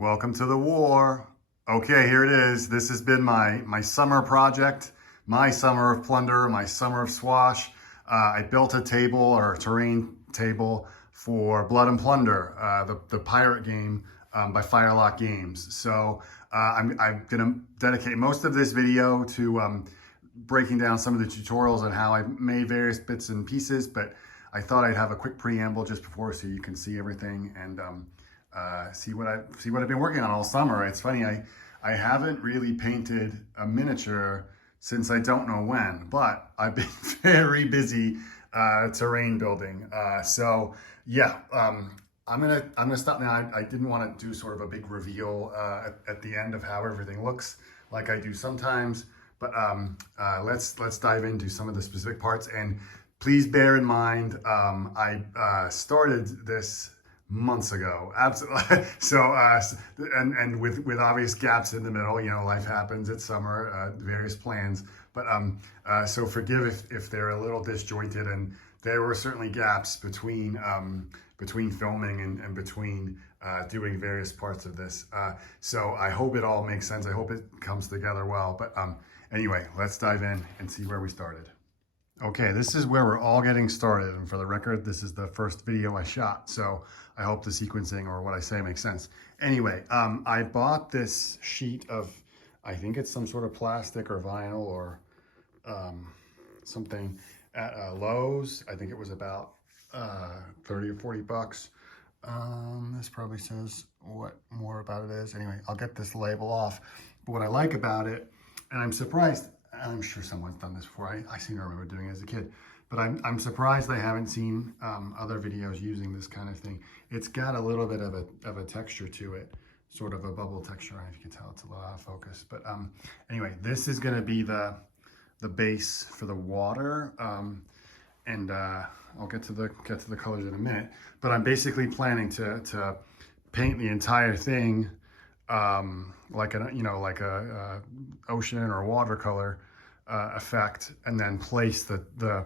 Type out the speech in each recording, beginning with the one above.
Welcome to the war. Okay, here it is. This has been my summer project, my summer of plunder, my summer of swash. I built a table or a terrain table for Blood and Plunder, the pirate game by Firelock Games. So I'm gonna dedicate most of this video to breaking down some of the tutorials on how I made various bits and pieces, but I thought I'd have a quick preamble just before so you can see everything and see what I've been working on all summer. It's funny, I haven't really painted a miniature since I don't know when, but I've been very busy terrain building. So yeah, I'm gonna stop now. I didn't want to do sort of a big reveal at the end of how everything looks like I do sometimes, but let's dive into some of the specific parts. And please bear in mind, I started this months ago, absolutely. So and with obvious gaps in the middle, you know, life happens. It's summer, various plans, but so forgive if they're a little disjointed, and there were certainly gaps between filming and between doing various parts of this. So I hope it all makes sense. I hope it comes together well. But anyway, let's dive in and see where we started. Okay, this is where we're all getting started, and for the record, this is the first video I shot, so I hope the sequencing or what I say makes sense. Anyway, I bought this sheet of, I think it's some sort of plastic or vinyl or something at Lowe's. I think it was about 30 or 40 bucks. This probably says what more about it is. Anyway, I'll get this label off, but what I like about it, and I'm surprised, I'm sure someone's done this before. I seem to remember doing it as a kid, but I'm surprised I haven't seen other videos using this kind of thing. It's got a little bit of a texture to it, sort of a bubble texture. I don't know if you can tell, it's a little out of focus, but anyway, this is going to be the base for the water, and I'll get to the colors in a minute. But I'm basically planning to paint the entire thing like a ocean or watercolor effect, and then place the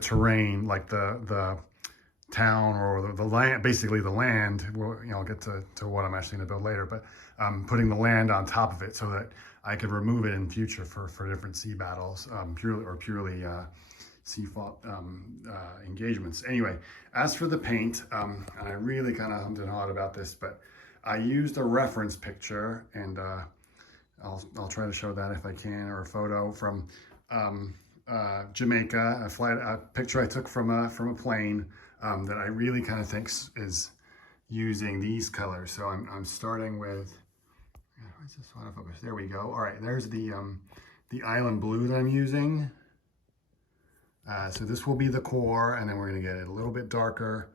terrain, like the town or the land, basically the land. Well, you know, I'll get to what I'm actually going to build later, but putting the land on top of it so that I could remove it in future for different sea battles, purely sea fought engagements. Anyway, as for the paint, and I really kind of hummed and hawed about this, but I used a reference picture, and I'll try to show that if I can, or a photo from Jamaica, a picture I took from a plane that I really kind of think is using these colors. So I'm starting with, where's this autofocus? There we go. All right, there's the island blue that I'm using. So this will be the core, and then we're gonna get it a little bit darker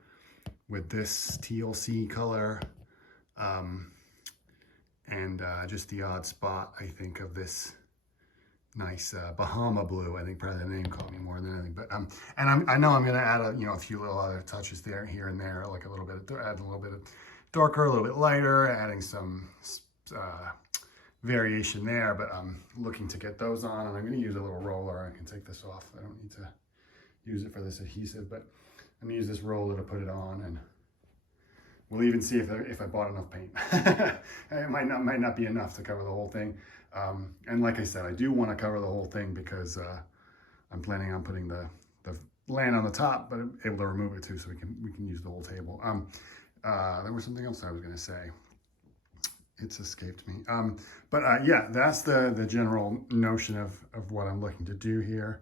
with this TLC color. And just the odd spot, I think, of this nice Bahama blue. I think probably the name caught me more than anything. But I know I'm going to add a few little other touches there, here and there, like a little bit, add a little bit of darker, a little bit lighter, adding some variation there. But I'm looking to get those on, and I'm going to use a little roller. I can take this off. I don't need to use it for this adhesive, but I'm going to use this roller to put it on, and we'll even see if I bought enough paint. It might not be enough to cover the whole thing. And like I said, I do want to cover the whole thing because I'm planning on putting the land on the top, but able to remove it too, so we can use the whole table. There was something else I was going to say. It's escaped me. But yeah, that's the general notion of what I'm looking to do here.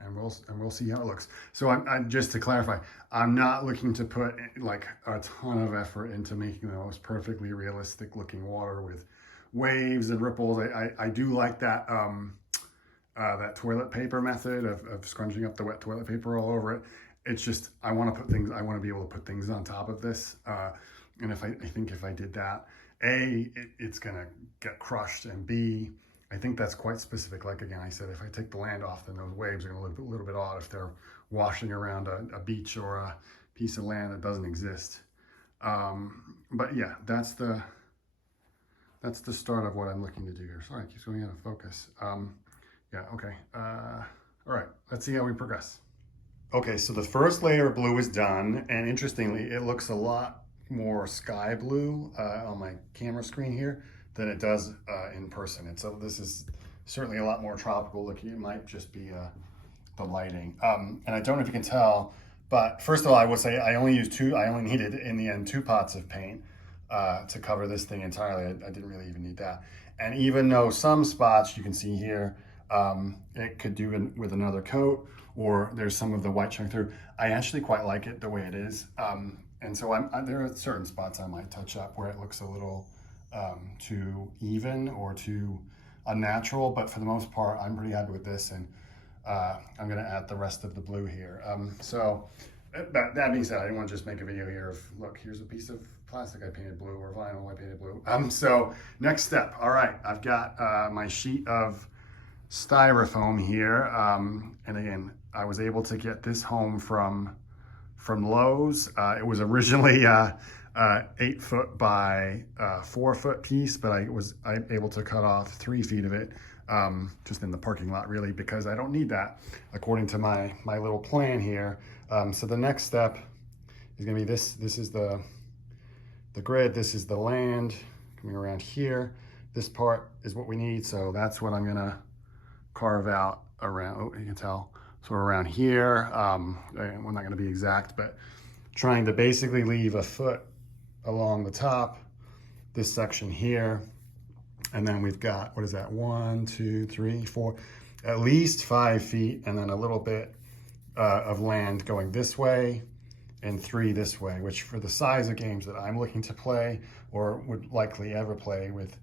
And we'll see how it looks. So I'm just to clarify, I'm not looking to put like a ton of effort into making the most perfectly realistic looking water with waves and ripples. I do like that that toilet paper method of scrunching up the wet toilet paper all over it. It's just I want to be able to put things on top of this. And I think if I did that, A, it's gonna get crushed, and B, I think that's quite specific. Like, again, I said, if I take the land off, then those waves are going to look a little bit odd if they're washing around a beach or a piece of land that doesn't exist. But yeah, that's the start of what I'm looking to do here. Sorry, it keeps going out of focus. Yeah, okay. All right, let's see how we progress. Okay, so the first layer of blue is done, and interestingly, it looks a lot more sky blue on my camera screen here than it does in person. And so this is certainly a lot more tropical looking. It might just be the lighting. And I don't know if you can tell, but first of all, I would say I only needed in the end 2 pots of paint to cover this thing entirely. I didn't really even need that. And even though some spots you can see here, it could do with another coat, or there's some of the white showing through, I actually quite like it the way it is. And so there are certain spots I might touch up where it looks a little too even or too unnatural, but for the most part, I'm pretty happy with this, and I'm gonna add the rest of the blue here. So that being said, I didn't want to just make a video here of, look, here's a piece of plastic I painted blue, or vinyl I painted blue. So next step, all right, I've got my sheet of styrofoam here, and again, I was able to get this home from Lowe's. It was originally 8 foot by 4 foot piece, but I'm able to cut off 3 feet of it just in the parking lot, really, because I don't need that according to my little plan here. So the next step is gonna be this. This is the grid, this is the land coming around here. This part is what we need, so that's what I'm gonna carve out around, oh, you can tell, so around here. We're not gonna be exact, but trying to basically leave a foot along the top, this section here, and then we've got, what is that, 1, 2, 3, 4, at least 5 feet, and then a little bit of land going this way, and 3 this way, which for the size of games that I'm looking to play, or would likely ever play with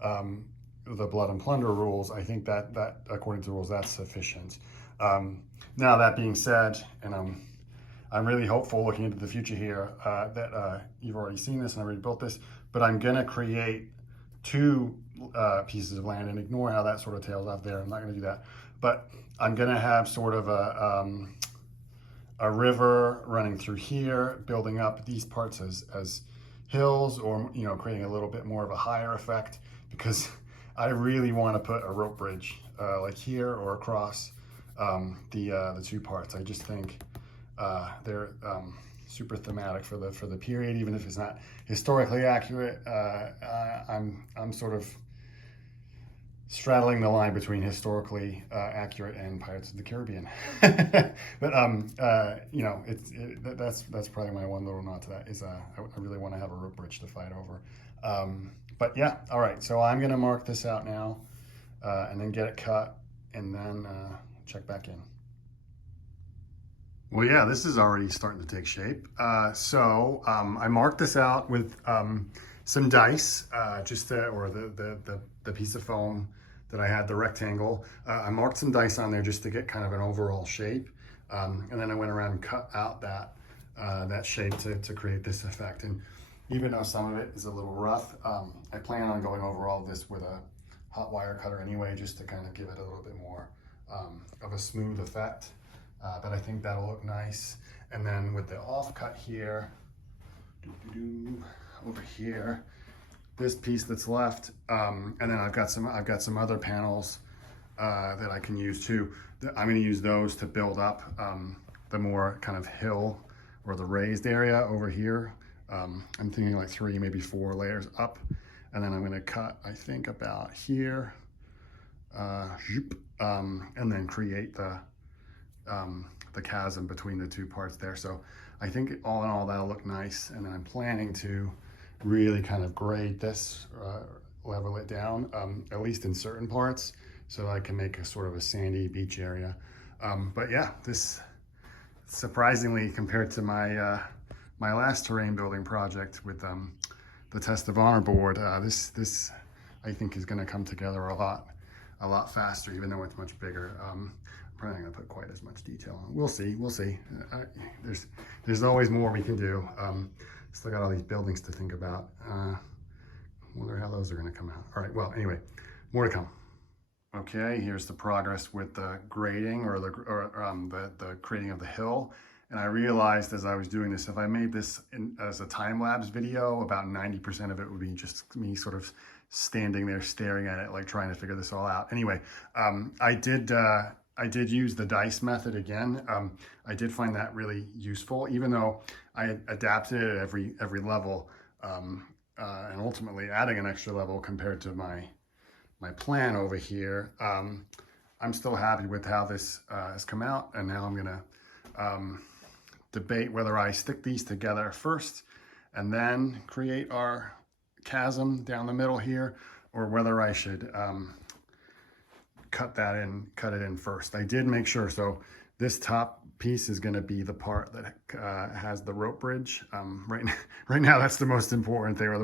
the Blood and Plunder rules, I think that according to the rules, that's sufficient. Now that being said, and I'm really hopeful looking into the future here that you've already seen this and I already built this, but I'm gonna create 2 pieces of land, and ignore how that sort of tails out there. I'm not gonna do that, but I'm gonna have sort of a river running through here, building up these parts as hills, or creating a little bit more of a higher effect, because I really want to put a rope bridge like here or across the 2 parts. I just think they're super thematic for the period, even if it's not historically accurate. I'm sort of straddling the line between historically accurate and Pirates of the Caribbean. But that's probably my one little nod to that, is I really want to have a rope bridge to fight over. But yeah, all right, so I'm gonna mark this out now and then get it cut, and then check back in. Well, yeah, this is already starting to take shape. So I marked this out with some dice, or the piece of foam that I had, the rectangle. I marked some dice on there just to get kind of an overall shape. And then I went around and cut out that shape to create this effect. And even though some of it is a little rough, I plan on going over all of this with a hot wire cutter anyway, just to kind of give it a little bit more of a smooth effect. But I think that'll look nice. And then with the offcut here, over here, this piece that's left, and then I've got some other panels that I can use too. I'm going to use those to build up the more kind of hill or the raised area over here. I'm thinking like 3, maybe 4 layers up, and then I'm going to cut, I think, about here, and then create the chasm between the 2 parts there. So I think all in all that'll look nice, and then I'm planning to really kind of grade this, level it down, at least in certain parts, so I can make a sort of a sandy beach area. But yeah, this, surprisingly, compared to my my last terrain building project with the Test of Honor board, this I think is going to come together a lot faster, even though it's much bigger. Probably not gonna put quite as much detail on. We'll see. There's always more we can do. Still got all these buildings to think about. Wonder how those are gonna come out. All right, well, anyway, more to come. Okay, here's the progress with the grading or the creating of the hill. And I realized as I was doing this, if I made this as a time-lapse video, about 90% of it would be just me sort of standing there staring at it, like trying to figure this all out. Anyway, I did I did use the dice method again. I did find that really useful, even though I adapted it at every level, and ultimately adding an extra level compared to my plan over here. I'm still happy with how this has come out, and now I'm gonna debate whether I stick these together first and then create our chasm down the middle here, or whether I should cut it in first. I did make sure, so this top piece is going to be the part that has the rope bridge. Right now that's the most important thing, or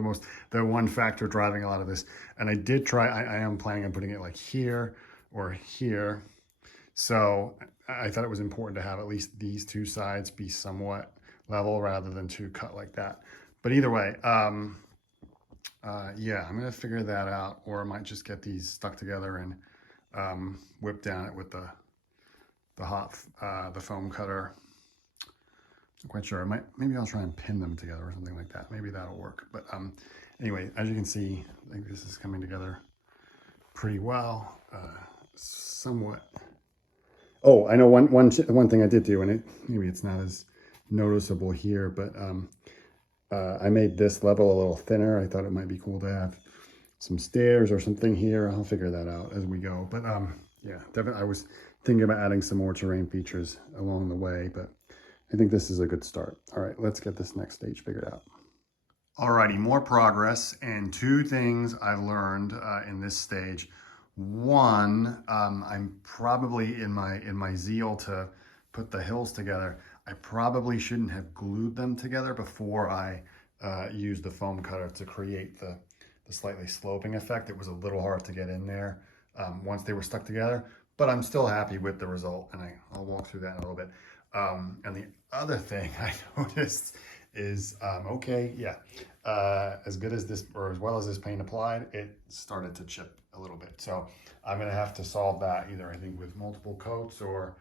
the one factor driving a lot of this. And I did try, I am planning on putting it like here or here. So I thought it was important to have at least these two sides be somewhat level rather than to cut like that. But either way, yeah, I'm gonna figure that out, or I might just get these stuck together and whip down it with the foam cutter. Not quite sure. Maybe I'll try and pin them together or something like that. Maybe that'll work. But anyway, as you can see, I think this is coming together pretty well, somewhat. Oh, I know one thing I did do, and maybe it's not as noticeable here, but I made this level a little thinner. I thought it might be cool to have some stairs or something here. I'll figure that out as we go. But yeah, definitely I was thinking about adding some more terrain features along the way, but I think this is a good start. All right, let's get this next stage figured out. Alrighty, more progress, and two things I've learned in this stage. One, I'm probably in my zeal to put the hills together, I probably shouldn't have glued them together before I used the foam cutter to create the slightly sloping effect. It was a little hard to get in there once they were stuck together, but I'm still happy with the result, and I'll walk through that in a little bit. And the other thing I noticed is, okay, yeah, as good as this, or as well as this paint applied, it started to chip a little bit. So I'm gonna have to solve that either, I think, with multiple coats or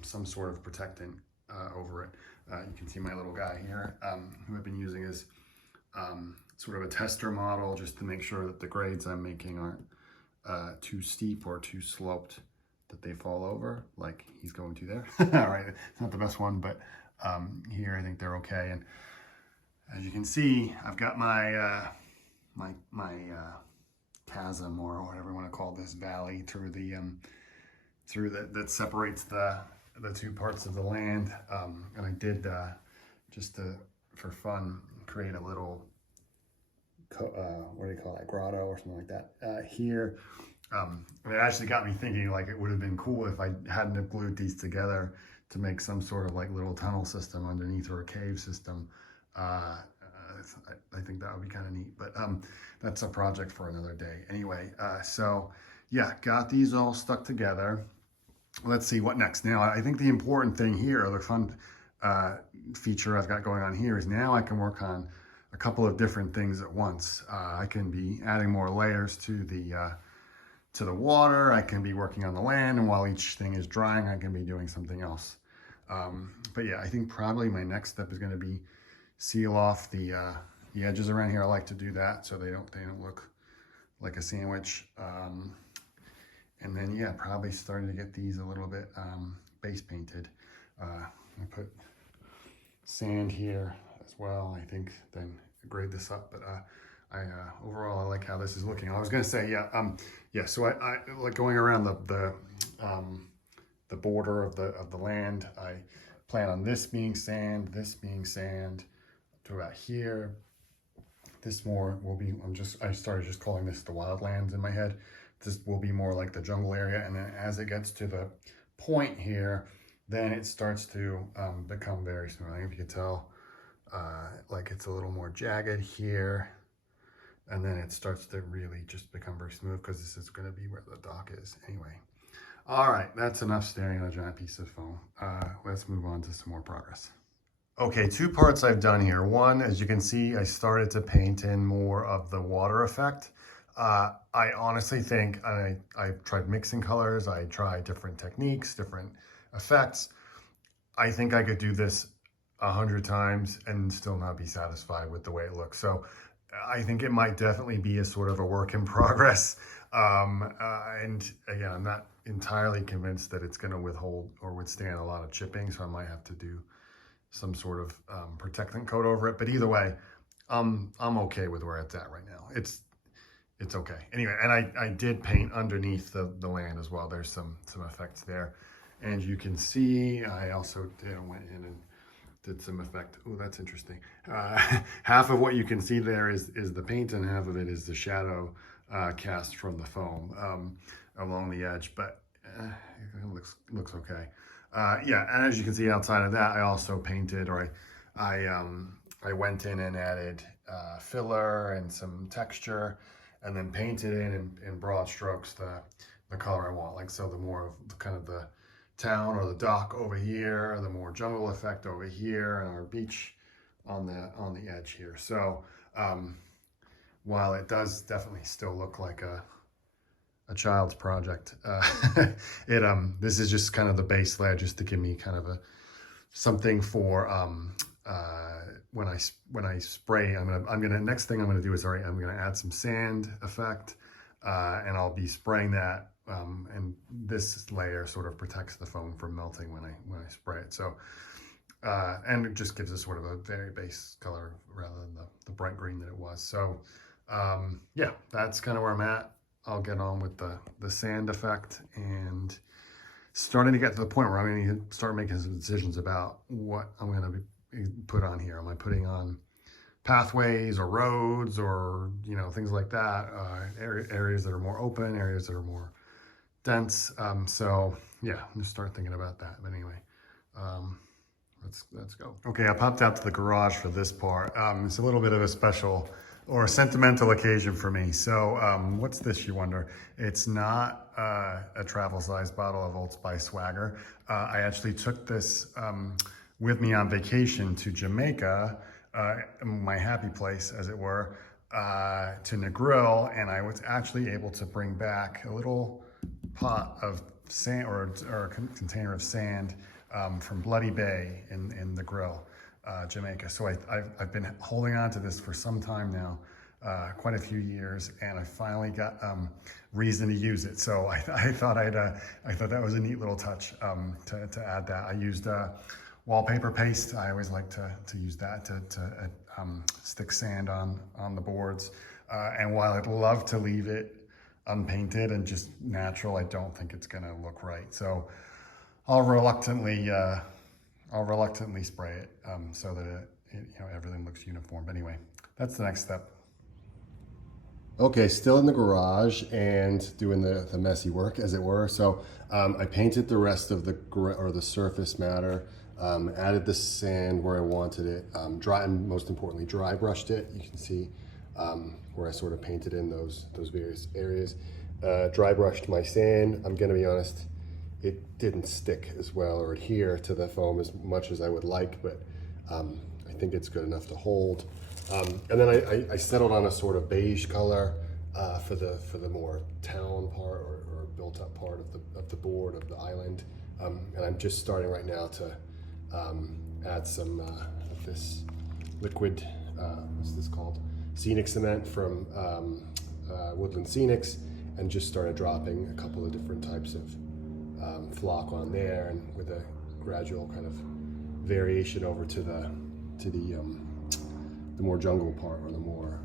some sort of protectant over it. You can see my little guy here, who I've been using as sort of a tester model, just to make sure that the grades I'm making aren't too steep or too sloped that they fall over, like he's going to there. All right, it's not the best one, but here I think they're okay. And as you can see, I've got my my chasm, or whatever you want to call this, valley through the that separates the two parts of the land. And I did just for fun create a little what do you call that, grotto or something like that here. It actually got me thinking, like, it would have been cool if I hadn't have glued these together to make some sort of like little tunnel system underneath, or a cave system. I think that would be kind of neat, but that's a project for another day. Anyway, so yeah, got these all stuck together. Let's see what next. Now, I think the important thing here, or the fun feature I've got going on here, is now I can work on a couple of different things at once. I can be adding more layers to the water. I can be working on the land, and while each thing is drying, I can be doing something else. But yeah, I think probably my next step is going to be seal off the edges around here. I like to do that so they don't look like a sandwich. And then yeah, probably starting to get these a little bit base painted. I put sand here as well, I think, then grade this up. But overall, I like how this is looking. I was going to say, yeah, so I like going around the border of the land. I plan on this being sand to about here. This more will be, I started just calling this the wildlands in my head. This will be more like the jungle area, and then as it gets to the point here, then it starts to become very smooth. I think if you can tell, like it's a little more jagged here, and then it starts to really just become very smooth, because this is going to be where the dock is. Anyway, all right, that's enough staring at a giant piece of foam. Let's move on to some more progress. Okay, two parts I've done here. One, as you can see, I started to paint in more of the water effect. I honestly think I've tried mixing colors. I tried different techniques, different effects. I think I could do this 100 times and still not be satisfied with the way it looks. So I think it might definitely be a sort of a work in progress. And again, I'm not entirely convinced that it's going to withhold or withstand a lot of chipping, so I might have to do some sort of protectant coat over it. But either way, I'm okay with where it's at right now. It's okay. Anyway, and I did paint underneath the land as well. There's some effects there. And you can see, I also went in and did some effect. Oh, that's interesting. Half of what you can see there is the paint, and half of it is the shadow cast from the foam along the edge, but it looks okay. Yeah, and as you can see outside of that, I also painted, or I went in and added filler and some texture, and then painted in broad strokes the color I want. Like, so the more of the kind of the town or the dock over here, the more jungle effect over here, and our beach on the edge here. So while it does definitely still look like a child's project, this is just kind of the base layer, just to give me kind of something for when I spray. Next thing I'm gonna do is, I'm gonna add some sand effect, and I'll be spraying that, and this layer sort of protects the foam from melting when I spray it. So and it just gives us sort of a very base color rather than the bright green that it was. So yeah, that's kind of where I'm at. I'll get on with the sand effect, and starting to get to the point where I'm going to start making some decisions about what I'm going to put on here. Am I putting on pathways or roads, or things like that? Areas that are more open, areas that are more dense. So yeah, I'm gonna start thinking about that. But anyway, let's go. Okay, I popped out to the garage for this part. It's a little bit of a special or a sentimental occasion for me. So what's this, you wonder? It's not a travel size bottle of Old Spice Swagger. I actually took this with me on vacation to Jamaica, my happy place, as it were, to Negril, and I was actually able to bring back a little pot of sand, or a container of sand from Bloody Bay in the Grill, Jamaica. So I've been holding on to this for some time now, quite a few years, and I finally got reason to use it. So I thought that was a neat little touch to add that. I used wallpaper paste. I always like to use that to stick sand on the boards. And while I'd love to leave it unpainted and just natural, I don't think it's gonna look right. So I'll reluctantly spray it so that everything looks uniform. But anyway, that's the next step. Okay, still in the garage and doing the messy work, as it were. So I painted the rest of the surface matter, added the sand where I wanted it, and most importantly, dry brushed it. You can see where I sort of painted in those various areas. Dry brushed my sand. I'm gonna be honest, it didn't stick as well or adhere to the foam as much as I would like, but I think it's good enough to hold. And then I settled on a sort of beige color for the more town part or built up part of the board of the island. And I'm just starting right now to add some of this liquid, what's this called? Scenic cement from Woodland Scenics, and just started dropping a couple of different types of flock on there, and with a gradual kind of variation over to the more jungle part, or the more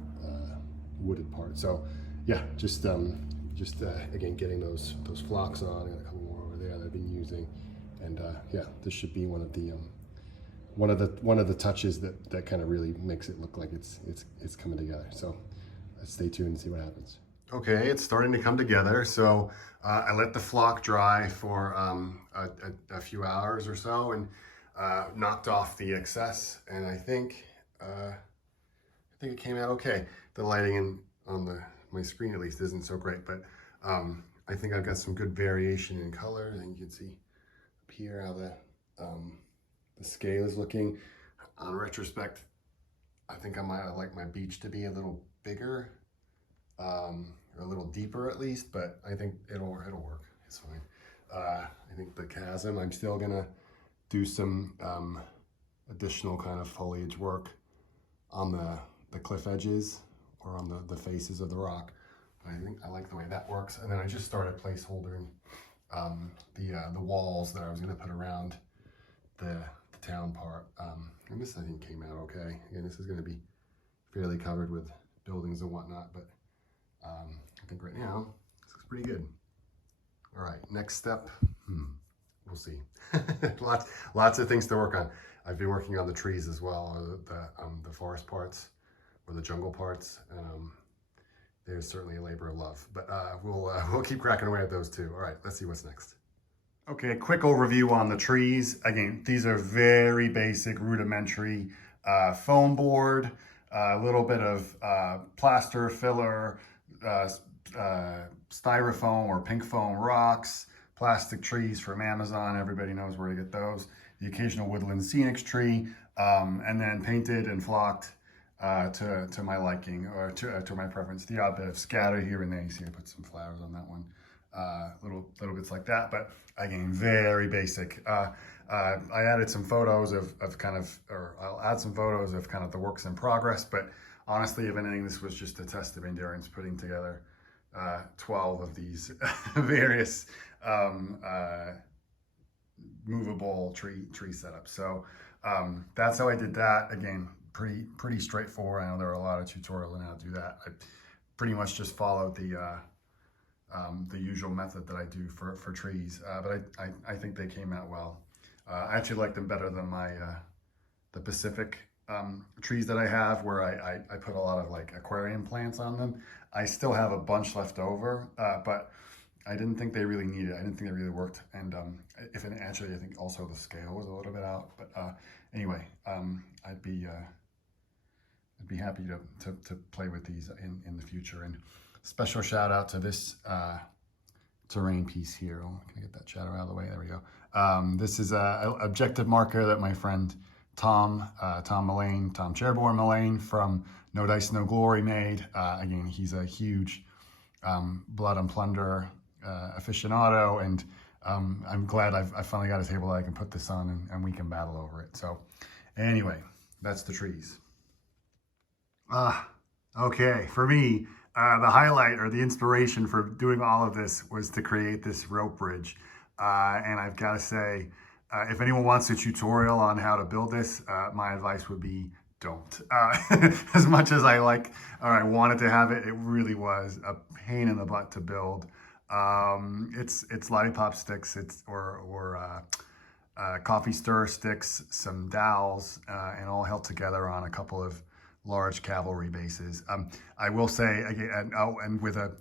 wooded part. So yeah, just again getting those flocks on, and a couple more over there that I've been using, and yeah, this should be one of the touches that kind of really makes it look like it's coming together. So let's stay tuned and see what happens. Okay, it's starting to come together. So I let the flock dry for a few hours or so, and knocked off the excess, and I think it came out okay. The lighting on my screen at least isn't so great, but I think I've got some good variation in color, and you can see up here how the scale is looking. On retrospect, I think I might have liked my beach to be a little bigger, or a little deeper at least, but I think it'll work. It's fine. I think the chasm, I'm still gonna do some additional kind of foliage work on the cliff edges or on the faces of the rock. I think I like the way that works. And then I just started placeholdering the walls that I was going to put around the town part. And this I think came out okay. Again, this is going to be fairly covered with buildings and whatnot, but I think right now this looks pretty good. All right, next step. We'll see. lots of things to work on. I've been working on the trees as well, the forest parts or the jungle parts. There's certainly a labor of love, but we'll keep cracking away at those too. All right, let's see what's next. Okay, a quick overview on the trees. Again, these are very basic, rudimentary foam board, a little bit of plaster filler, styrofoam or pink foam rocks, plastic trees from Amazon. Everybody knows where to get those. The occasional Woodland Scenics tree, and then painted and flocked to my liking, or to my preference. The odd bit of scatter here and there. You see I put some flowers on that one. Little bits like that, but again, very basic. I added some photos of kind of, or I'll add some photos of kind of the works in progress, but honestly, if anything, this was just a test of endurance, putting together 12 of these various movable tree setups. So that's how I did that. Again, pretty straightforward. I know there are a lot of tutorials on how to do that. I pretty much just followed the usual method that I do for trees, but I think they came out well. I actually like them better than my the Pacific trees that I have, where I put a lot of like aquarium plants on them. I still have a bunch left over, but I didn't think they really needed it. I didn't think they really worked. And actually, I think also the scale was a little bit out. But anyway, I'd be happy to play with these in the future. And special shout out to this terrain piece here. Oh, can I get that shadow out of the way? There we go. This is a objective marker that my friend Tom Chairborne Mullane from No Dice, No Glory made. Again, he's a huge Blood and Plunder aficionado, and I'm glad I finally got a table that I can put this on and we can battle over it. So anyway, that's the trees. Okay, for me, the highlight or the inspiration for doing all of this was to create this rope bridge. And I've got to say, if anyone wants a tutorial on how to build this, my advice would be don't. As much as I wanted to have it, it really was a pain in the butt to build. It's lollipop sticks, or coffee stir sticks, some dowels, and all held together on a couple of large cavalry bases. I will say again, and with a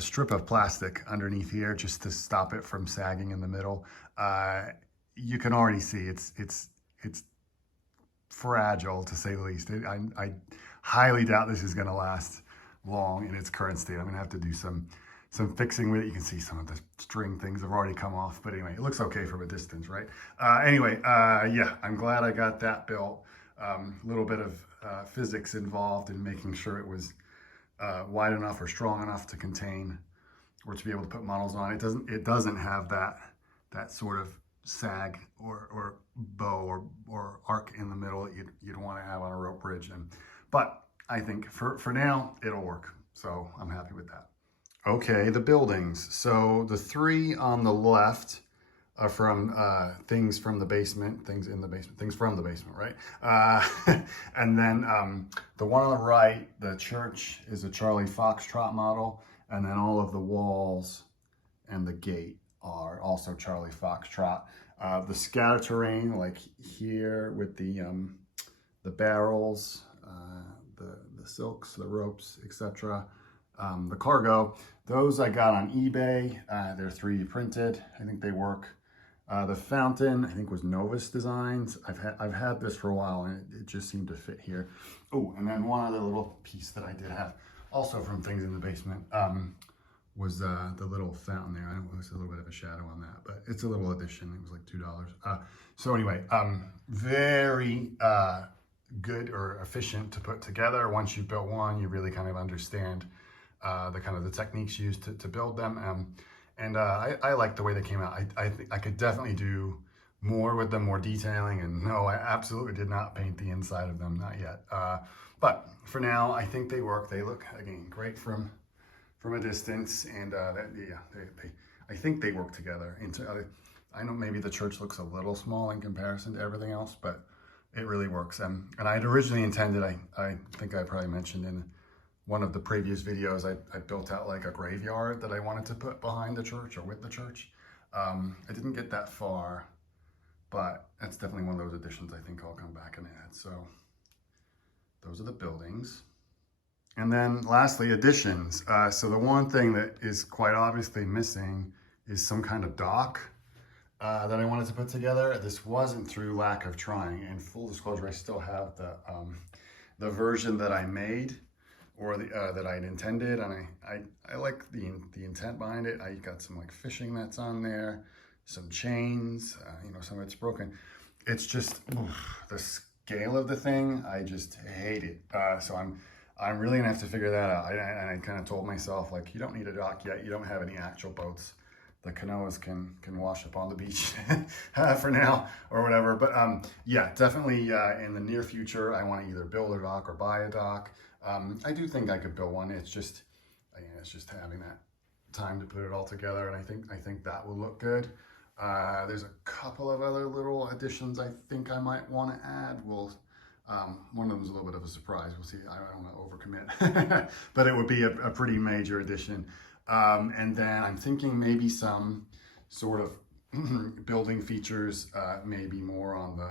strip of plastic underneath here just to stop it from sagging in the middle. You can already see it's fragile, to say the least. I highly doubt this is going to last long in its current state. I'm going to have to do some fixing with it. You can see some of the string things have already come off, but anyway, it looks okay from a distance, right? Yeah, I'm glad I got that built. A little bit of physics involved in making sure it was wide enough or strong enough to contain, or to be able to put models on. It doesn't have that sort of sag or bow or arc in the middle that you'd want to have on a rope bridge. But I think for now it'll work, so I'm happy with that. Okay, the buildings. So the three on the left are from things from the basement, things from the basement, right? And then the one on the right, the church, is a Charlie Foxtrot model, and then all of the walls and the gate are also Charlie Foxtrot. The scatter terrain, like here with the barrels, the silks, the ropes, etc. The cargo, those I got on eBay. They're 3D printed. I think they work. The fountain, I think, was Novus Designs. I've had this for a while, and it just seemed to fit here. Oh, and then one other little piece that I did have, also from things in the basement, was the little fountain there. I know there's a little bit of a shadow on that, but it's a little addition. It was like $2. So anyway, very good or efficient to put together. Once you've built one, you really kind of understand the techniques used to build them. And I like the way they came out. I think I could definitely do more with them, more detailing. And no, I absolutely did not paint the inside of them, not yet. But for now, I think they work. They look, again, great from a distance, and I think they work together. I know maybe the church looks a little small in comparison to everything else, but it really works. And I'd originally intended, I think I probably mentioned in one of the previous videos, I built out like a graveyard that I wanted to put behind the church or with the church. I didn't get that far, but that's definitely one of those additions I think I'll come back and add. So those are the buildings. And then lastly, additions. So the one thing that is quite obviously missing is some kind of dock that I wanted to put together. This wasn't through lack of trying. And full disclosure, I still have the version that I made, or that I'd intended, and I like the intent behind it. I got some like fishing nets on there, some chains, you know, some of it's broken. It's just the scale of the thing, I just hate it. So I'm really gonna have to figure that out. And I kind of told myself, like, you don't need a dock yet. You don't have any actual boats. The canoas can wash up on the beach for now or whatever. But yeah, definitely in the near future, I want to either build a dock or buy a dock. I do think I could build one. It's just, again, it's just having that time to put it all together, and I think that will look good. There's a couple of other little additions I think I might want to add. One of them is a little bit of a surprise. We'll see. I don't want to overcommit, but it would be a pretty major addition. And then I'm thinking maybe some sort of building features, maybe more on the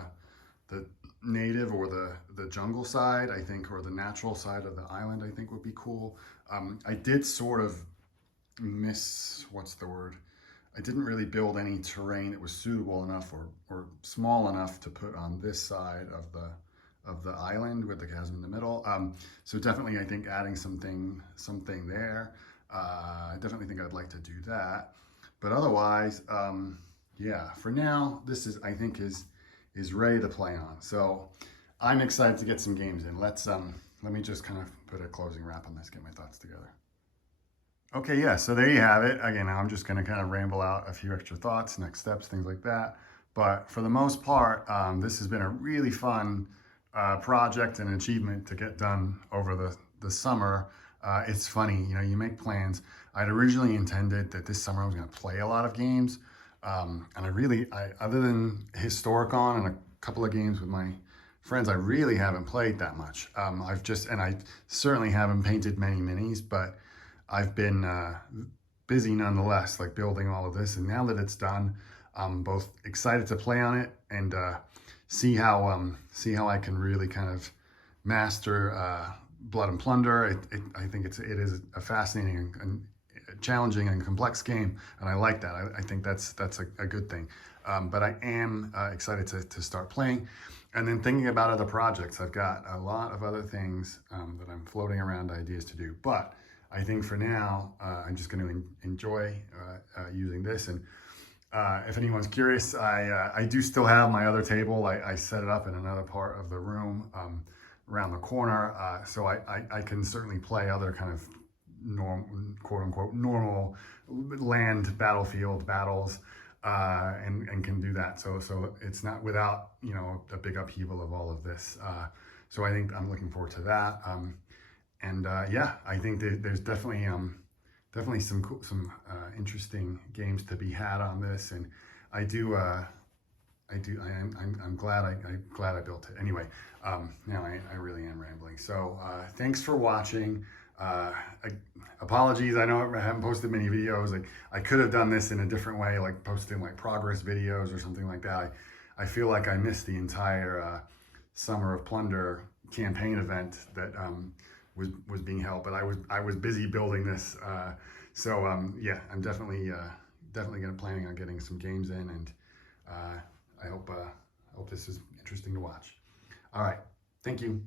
native or the jungle side, I think, or the natural side of the island, I think would be cool. I did sort of miss, what's the word? I didn't really build any terrain that was suitable enough or small enough to put on this side of the island with the chasm in the middle. So definitely, I think adding something there. I definitely think I'd like to do that. But otherwise, yeah, for now, this is, I think, is ready to play on. So I'm excited to get some games in. Let me just kind of put a closing wrap on this, get my thoughts together. Okay, yeah, so there you have it. Again, I'm just gonna kind of ramble out a few extra thoughts, next steps, things like that. But for the most part, this has been a really fun project and achievement to get done over the summer. It's funny, you know, you make plans. I'd originally intended that this summer I was gonna play a lot of games. And I other than Historicon and a couple of games with my friends, I really haven't played that much. I certainly haven't painted many minis, but I've been busy nonetheless, like building all of this. And now that it's done, I'm both excited to play on it and see how I can really kind of master Blood and Plunder. I think it is a fascinating and challenging and complex game, and I like that. I think that's a good thing. But I am excited to start playing, and then thinking about other projects. I've got a lot of other things that I'm floating around ideas to do, but I think for now I'm just going to enjoy using this. And if anyone's curious, I do still have my other table. I set it up in another part of the room around the corner, so I can certainly play other kind of quote unquote normal land battlefield battles, and can do that. So it's not without, you know, a big upheaval of all of this. So I think I'm looking forward to that. Yeah, I think there's definitely some interesting games to be had on this, and I'm glad I built it. Anyway, now I really am rambling. So thanks for watching. Apologies, I know I haven't posted many videos. I could have done this in a different way, like posting like progress videos or something like that. I feel like I missed the entire Summer of Plunder campaign event that was being held, but I was busy building this. Yeah, I'm definitely planning on getting some games in, and I hope this is interesting to watch. All right, thank you.